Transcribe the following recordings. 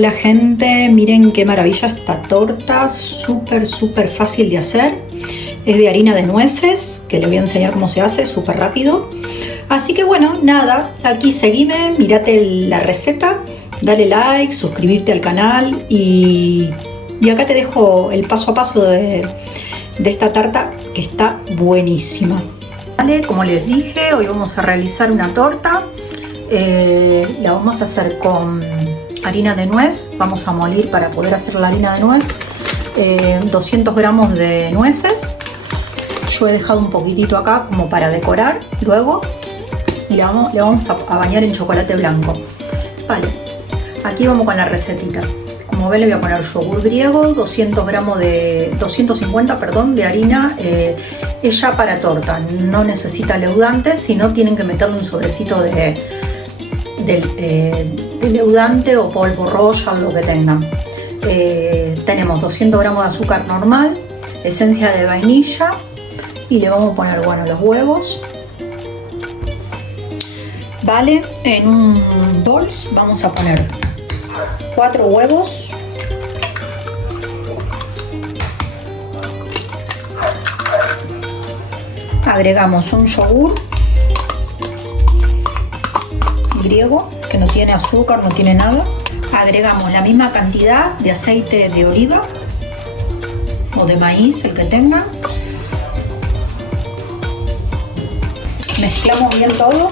Hola gente, miren qué maravilla esta torta, súper fácil de hacer. Es de harina de nueces, que les voy a enseñar cómo se hace, súper rápido. Así que bueno, nada, aquí seguime, mirate la receta, dale like, suscribirte al canal y acá te dejo el paso a paso de esta tarta que está buenísima. Vale, como les dije, hoy vamos a realizar una torta. La vamos a hacer con harina de nuez. Vamos a moler para poder hacer la harina de nuez 200 gramos de nueces. Yo he dejado un poquitito acá como para decorar luego y le vamos a bañar en chocolate blanco. Vale, aquí vamos con la recetita. Como ven, le voy a poner yogur griego, 250 de harina. Es ya para torta, no necesita leudante, sino tienen que meterle un sobrecito de leudante o polvo royal, lo que tengan. Tenemos 200 gramos de azúcar normal, esencia de vainilla y le vamos a poner, bueno, los huevos. Vale, en un bols vamos a poner 4 huevos, agregamos un yogur griego que no tiene azúcar, no tiene nada, agregamos la misma cantidad de aceite de oliva o de maíz, el que tengan, mezclamos bien todo.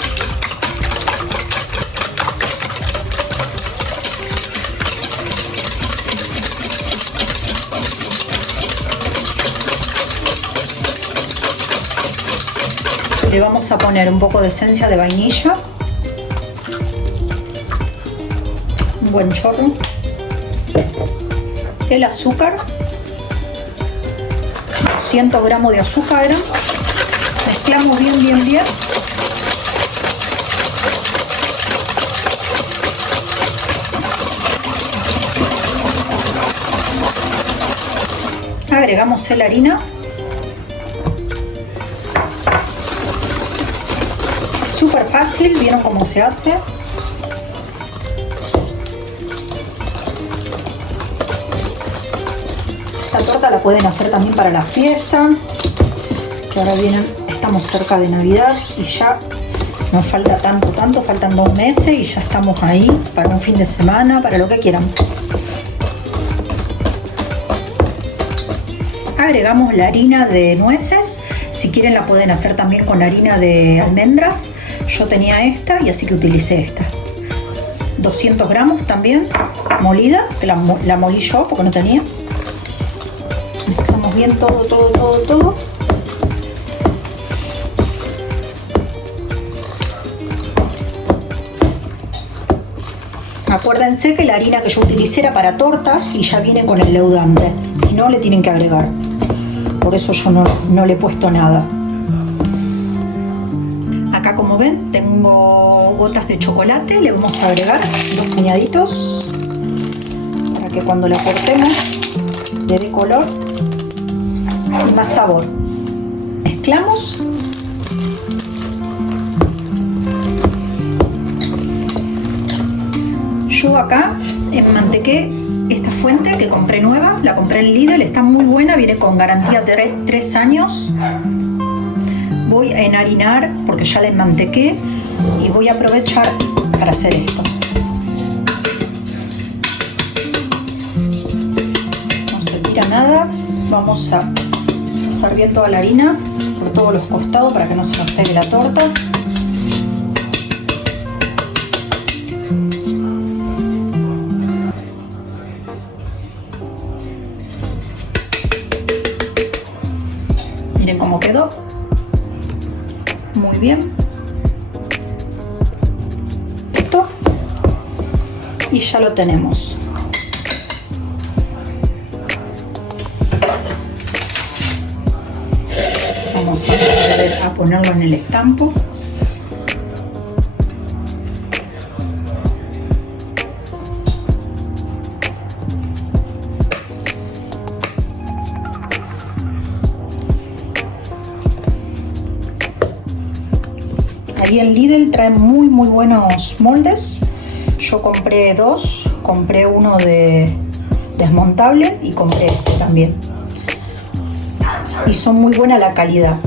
Le vamos a poner un poco de esencia de vainilla, un buen chorro, el azúcar, 200 gramos de azúcar, mezclamos bien. Agregamos la harina. Súper fácil, ¿vieron cómo se hace? Esta torta la pueden hacer también para la fiesta, que ahora estamos cerca de Navidad y ya no falta tanto, faltan 2 meses y ya estamos ahí para un fin de semana, para lo que quieran. Agregamos la harina de nueces. Si quieren la pueden hacer también con harina de almendras. Yo tenía esta y así que utilicé esta. 200 gramos también molida, que la molí yo porque no tenía. Mezclamos bien todo. Acuérdense que la harina que yo utilicé era para tortas y ya viene con el leudante. Si no, le tienen que agregar. Por eso yo no le he puesto nada. Acá, como ven, tengo gotas de chocolate. Le vamos a agregar 2 puñaditos para que cuando la cortemos le dé color y más sabor. Mezclamos. Yo acá enmantequé esta fuente que compré nueva, la compré en Lidl, está muy buena, viene con garantía de 3 años. Voy a enharinar porque ya la enmantequé y voy a aprovechar para hacer esto. No se tira nada, vamos a pasar bien toda la harina por todos los costados para que no se nos pegue la torta. Miren cómo quedó. Muy bien. Esto. Y ya lo tenemos. Vamos a ponerlo en el estampo. Ahí en Lidl traen muy buenos moldes. Yo compré 2 compré uno de desmontable y compré este también. Y son muy buena la calidad.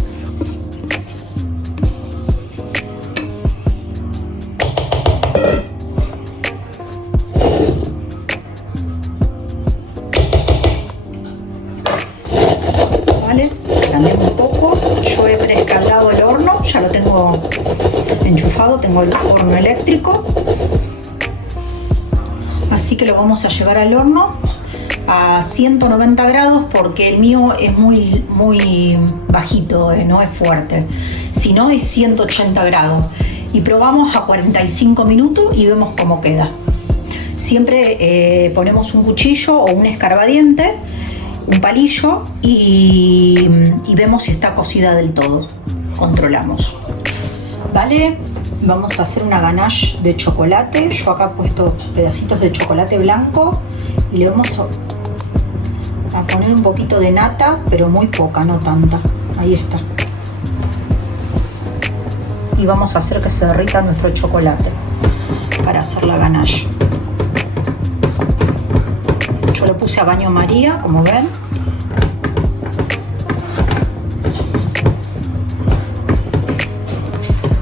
Vale, cambiamos un poco. Yo he preescaldado el horno, ya lo tengo enchufado, tengo el horno eléctrico. Así que lo vamos a llevar al horno a 190 grados porque el mío es muy bajito, no es fuerte. Si no, es 180 grados. Y probamos a 45 minutos y vemos cómo queda. Siempre ponemos un cuchillo o un escarbadiente, un palillo y vemos si está cocida del todo. Controlamos. Vale, vamos a hacer una ganache de chocolate. Yo acá he puesto pedacitos de chocolate blanco y le vamos a poner un poquito de nata, pero muy poca, no tanta. Ahí está. Y vamos a hacer que se derrita nuestro chocolate para hacer la ganache. Yo lo puse a baño María, como ven.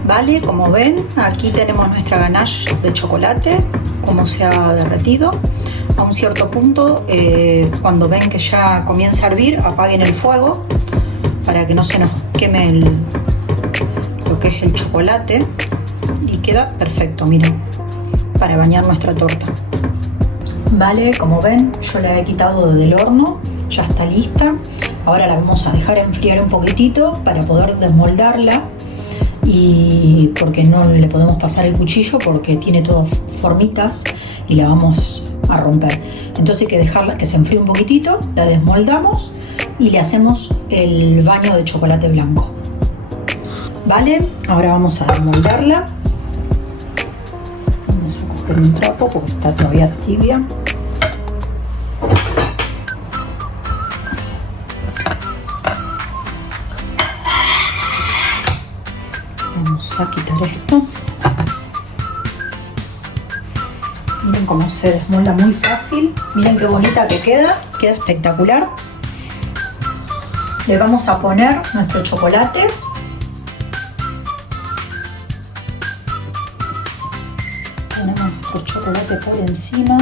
Vale, como ven, aquí tenemos nuestra ganache de chocolate, como se ha derretido. A un cierto punto, cuando ven que ya comienza a hervir, apaguen el fuego para que no se nos queme lo que es el chocolate. Y queda perfecto, miren, para bañar nuestra torta. Vale, como ven, yo la he quitado del horno, ya está lista. Ahora la vamos a dejar enfriar un poquitito para poder desmoldarla. Y porque no le podemos pasar el cuchillo porque tiene todas formitas y la vamos a romper. Entonces hay que dejarla que se enfríe un poquitito, la desmoldamos y le hacemos el baño de chocolate blanco. Vale, ahora vamos a desmoldarla. Vamos a coger un trapo porque está todavía tibia. Vamos a quitar esto. Miren cómo se desmolda muy fácil. Miren qué bonita que queda espectacular. Le vamos a poner nuestro chocolate. Ponemos nuestro chocolate por encima.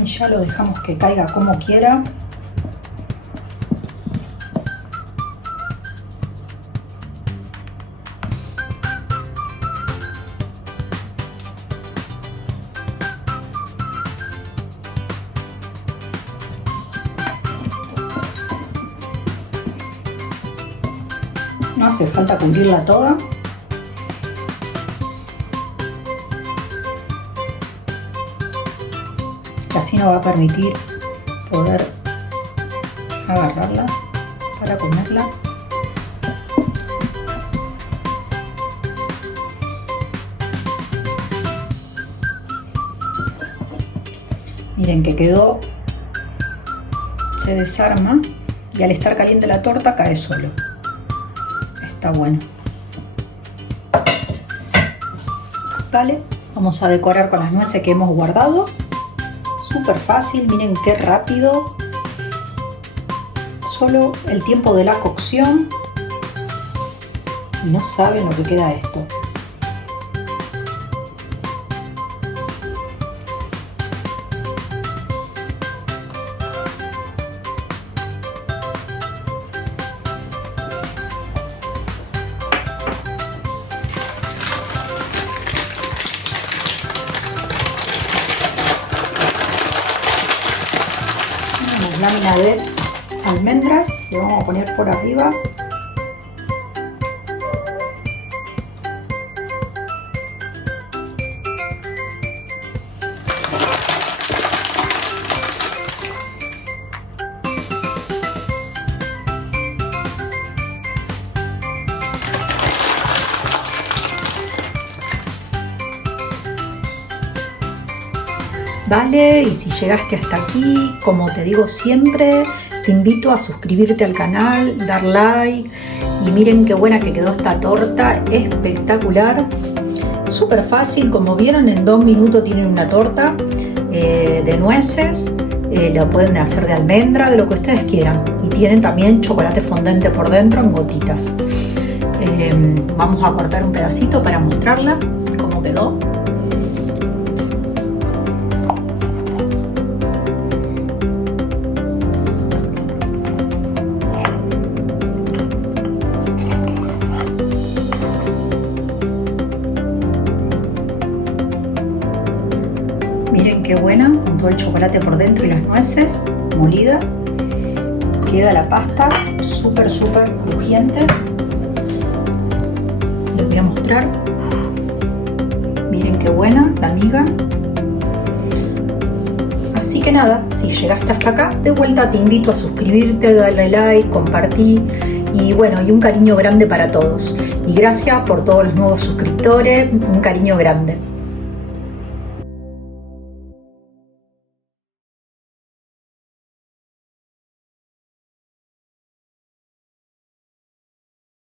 Y ya lo dejamos que caiga como quiera. No hace falta cubrirla toda. Así nos va a permitir poder agarrarla para comerla. Miren que quedó, se desarma y al estar caliente la torta cae solo. Está bueno. Vale, vamos a decorar con las nueces que hemos guardado. Súper fácil, miren qué rápido. Solo el tiempo de la cocción. Y no saben lo que queda esto. Lámina de almendras, le vamos a poner por arriba. ¿vale? Y si llegaste hasta aquí, como te digo siempre, te invito a suscribirte al canal, dar like y miren qué buena que quedó esta torta, espectacular, súper fácil, como vieron en 2 minutos tienen una torta de nueces, lo pueden hacer de almendra, de lo que ustedes quieran y tienen también chocolate fondente por dentro en gotitas. Vamos a cortar un pedacito para mostrarla cómo quedó. Miren qué buena, con todo el chocolate por dentro y las nueces molida. Queda la pasta súper crujiente. Les voy a mostrar. Miren qué buena la miga. Así que nada, si llegaste hasta acá, de vuelta te invito a suscribirte, darle like, compartir y bueno, y un cariño grande para todos. Y gracias por todos los nuevos suscriptores, un cariño grande.